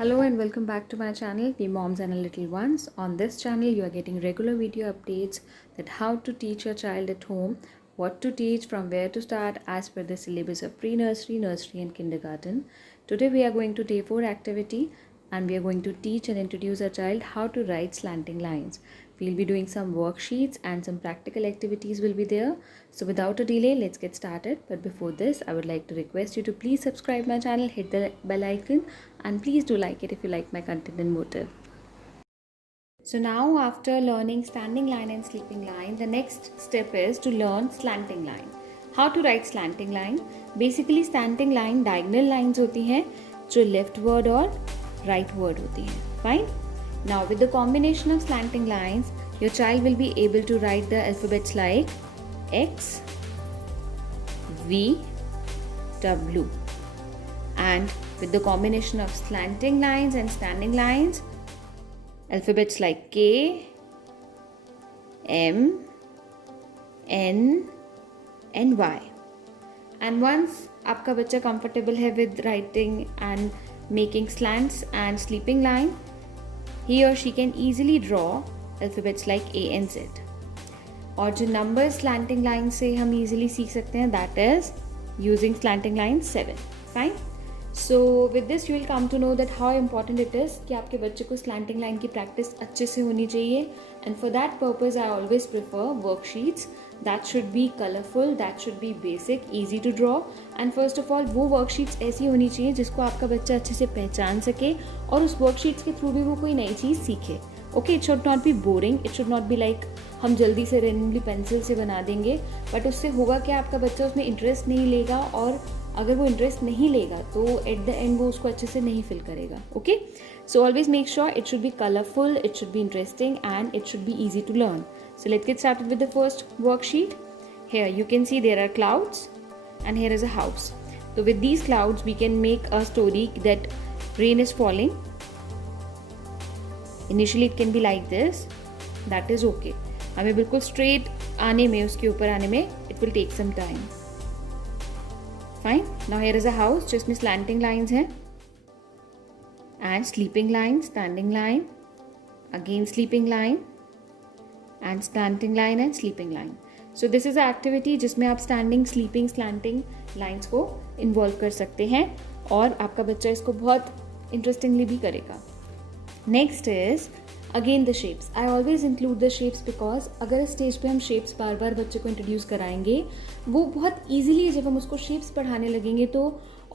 Hello and welcome back to my channel, The Moms and Little Ones. On this channel, you are getting regular video updates that how to teach your child at home, what to teach, from where to start as per the syllabus of pre-nursery, nursery and kindergarten. Today we are going to day 4 activity and we are going to teach and introduce our child how to write slanting lines. We'll be doing some worksheets and some practical activities will be there. So without a delay, let's get started. But before this, I would like to request you to please subscribe my channel, hit the bell icon and please do like it if you like my content and motive. So now after learning standing line and sleeping line, the next step is to learn slanting line. How to write slanting line? Basically slanting line diagonal lines होती हैं जो left word और right word होती हैं. Fine? Now with the combination of slanting lines, your child will be able to write the alphabets like X, V, W. And with the combination of slanting lines and standing lines, alphabets like K, M, N and Y. And once आपका बच्चा comfortable है with writing and making slants and sleeping line, he or she can easily draw alphabets like A and Z. और जो numbers slanting line से हम easily सीख सकते हैं, that is using slanting line 7. Fine? So with this you will come to know that how important it is कि आपके बच्चे को slanting line की practice अच्छे से होनी चाहिए. And for that purpose I always prefer worksheets that should be colorful, that should be basic, easy to draw. And first of all वो worksheets ऐसी होनी चाहिए जिसको आपका बच्चा अच्छे से पहचान सके और उस worksheets के थ्रू भी वो कोई नई चीज़ सीखे. Okay, it should not be boring, it should not be like हम जल्दी से randomly पेंसिल से बना देंगे, बट उससे होगा क्या आपका बच्चा उसमें इंटरेस्ट नहीं लेगा और अगर वो इंटरेस्ट नहीं लेगा तो एट द एंड वो उसको अच्छे से नहीं फिल करेगा. Okay, so always make sure it should be colourful, it should be interesting and it should be easy to learn. So let's get started with the first worksheet. Here you can see there are clouds and here is a house. तो with these clouds we can make a story that rain is falling. Initially it can be like this, that is okay. हमें बिल्कुल straight आने में, उसके ऊपर आने में it will take some time. Fine. Now here is a house जिसमें slanting lines हैं and sleeping line, standing line, again sleeping line and slanting line and sleeping line. So this is an activity जिसमें आप standing, sleeping, slanting lines को involve कर सकते हैं और आपका बच्चा इसको बहुत interestingly भी करेगा. Next is again the shapes. I always include the shapes because अगर स्टेज पे हम शेप्स बार बार बच्चे को इंट्रोड्यूस कराएंगे, वो बहुत ईजिली जब हम उसको शेप्स पढ़ाने लगेंगे तो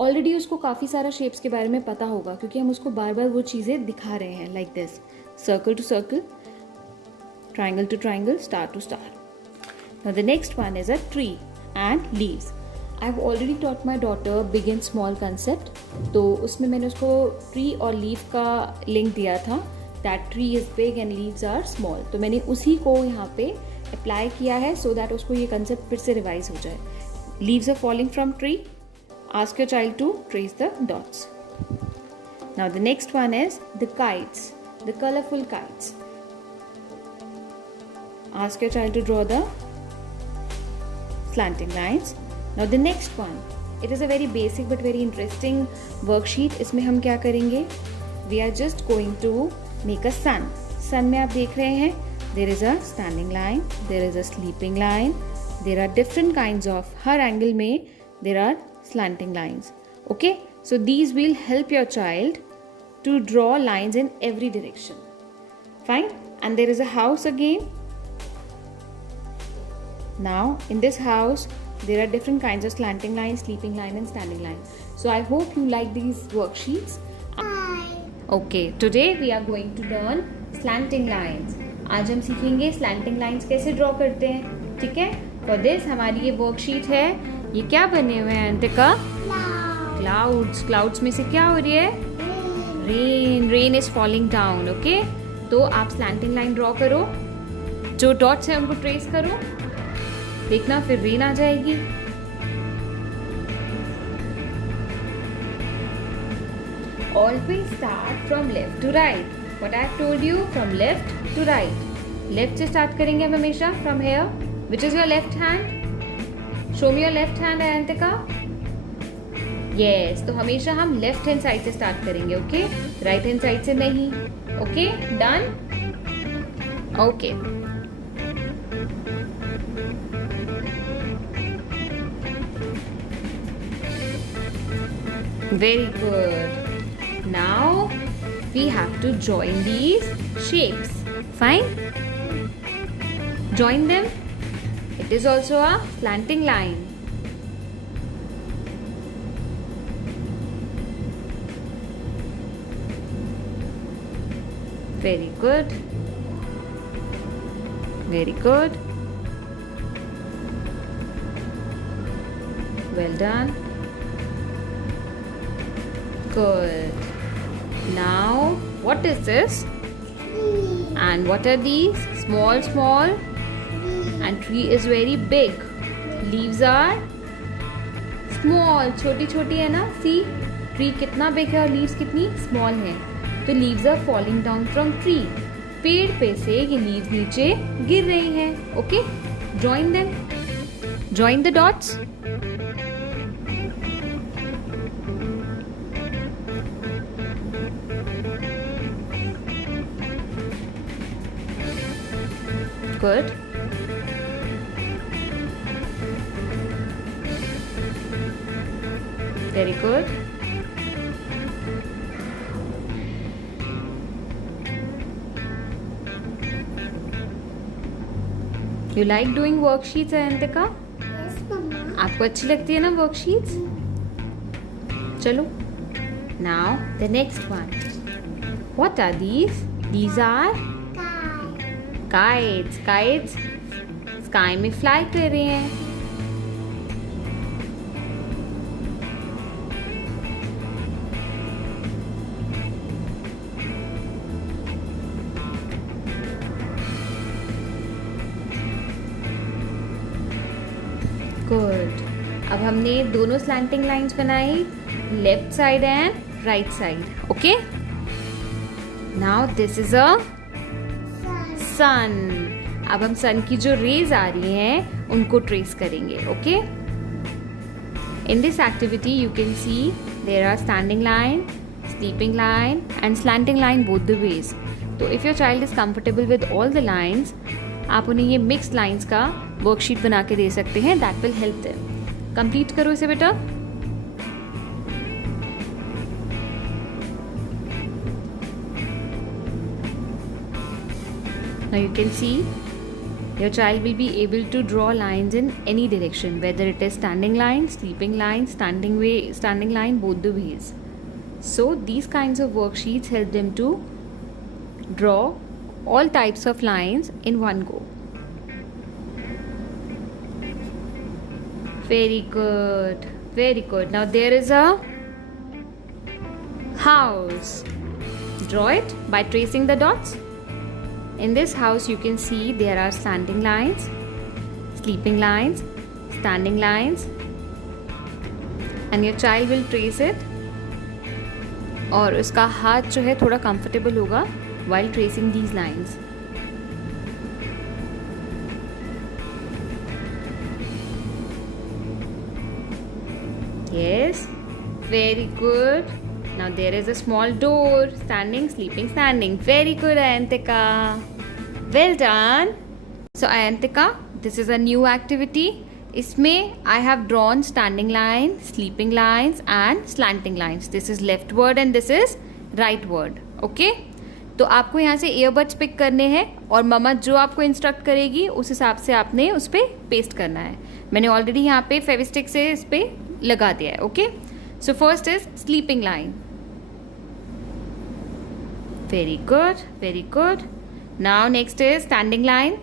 ऑलरेडी उसको काफ़ी सारा शेप्स के बारे में पता होगा क्योंकि हम उसको बार बार वो चीज़ें दिखा रहे हैं. Like this, circle to circle, triangle to triangle, star to star. Now the next one is a tree and leaves. I have already taught my daughter big and small concept. तो उसमें मैंने उसको ट्री और leave का link दिया था. That tree is big and leaves are small. तो मैंने उसी को यहाँ पे अप्लाई किया है so that उसको ये कंसेप्ट फिर से रिवाइज हो जाए. Leaves are falling from tree. Ask your child to trace the dots. Now the next one is the kites, the colorful kites. Ask your child to draw the slanting lines. Now the next one, it is a very basic but very interesting worksheet. इसमें हम क्या करेंगे? We are just going to make a sun. Sun में आप देख रहे हैं there is a standing line, there is a sleeping line, there are different kinds of, her angle में there are slanting lines. Okay, so these will help your child to draw lines in every direction. Fine. And there is a house again. Now in this house there are different kinds of slanting line, sleeping line and standing line. So I hope you like these worksheets. Okay, today we are going to learn slanting lines. आज हम सीखेंगे slanting lines कैसे draw करते हैं. ठीक है, for this हमारी ये वर्कशीट है. ये क्या बने हुए हैं अंतिका? Clouds. Clouds में से क्या हो रही है? Rain. Rain is falling down. Okay, तो आप slanting line ड्रॉ करो. जो डॉट्स है उनको ट्रेस करो. देखना फिर रेन आ जाएगी. Always start from left to right. What I have told you, from left to right. Left से start करेंगे हम हमेशा. From here. Which is your left hand? Show me your left hand, Ayantika. Yes, तो हमेशा हम left hand side से start करेंगे, okay, right hand side से नहीं, okay, done, okay. Very good. Now we have to join these shapes. Fine? Join them. It is also a slanting line. Very good. Very good. Well done. Good. Now, what is this? And what are these? Small, small. And tree is very big. Leaves are small. छोटी छोटी है ना? See, tree कितना big है और leaves कितनी small है. तो leaves are falling down from tree. पेड़ पे से ये leaves नीचे गिर रही हैं. Okay? Join them. Join the dots. Good. Very good. You like doing worksheets, Ayantika? Yes, Mama. आपको अच्छी लगती है ना worksheets? चलो. Now the next one. What are these? These are kites. Kites sky में fly कर रहे हैं. Good. अब हमने दोनों slanting lines बनाई, left side and right side. Okay? Now this is a सन. अब हम सन की जो रेज आ रही हैं उनको ट्रेस करेंगे, okay. In this activity you can see there are standing line, sleeping line and slanting line both the ways. तो if your child is comfortable with all the lines, आप उन्हें ये मिक्स्ड लाइन्स का worksheet बना के दे सकते हैं. That will help them. Complete करो इसे बेटा. Now you can see your child will be able to draw lines in any direction, whether it is standing line, sleeping line, standing line, both the ways. So these kinds of worksheets help them to draw all types of lines in one go. Very good. Very good. Now there is a house. Draw it by tracing the dots. In this house you can see there are standing lines, sleeping lines, standing lines, and your child will trace it. और उसका हाथ जो है थोड़ा comfortable होगा while tracing these lines. Yes, very good. Now there is a small door, standing, sleeping, standing. Very good, Ayantika. Well done. So Ayantika, this is a new activity. इसमें I have drawn standing line, sleeping lines and slanting lines. This is left word and this is right word. Okay? तो आपको यहाँ से earbuds pick करने हैं और मम्मा जो आपको इंस्ट्रक्ट करेगी उस हिसाब से आपने उस पर पेस्ट करना है. मैंने ऑलरेडी यहाँ पे फेविस्टिक से इस पर लगा दिया है. Okay, so first is sleeping line. Very good, very good. Now next is standing line.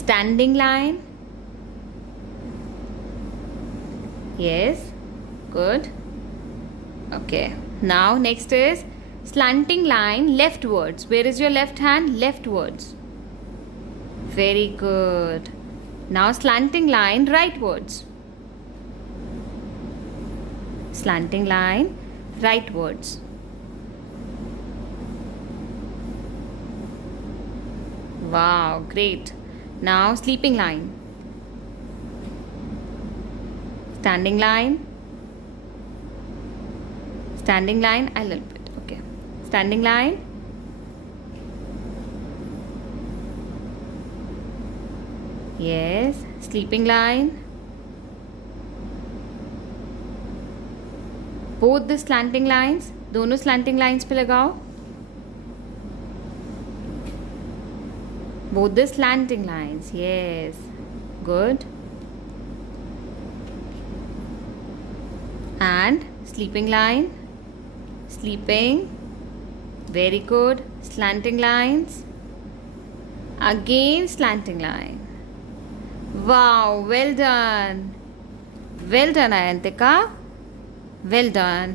Standing line. Yes, good. Okay. Now next is slanting line leftwards. Where is your left hand? Leftwards. Very good. Now slanting line rightwards. Slanting line rightwards. Wow, great. Now sleeping line. standing line, standing line, a little bit, okay, standing line, yes, sleeping line, both the slanting lines, दोनों slanting lines पे लगाओ, both the slanting lines, yes, good, and sleeping line, sleeping, very good, slanting lines, again slanting line. Wow, well done, Ayantika, well done.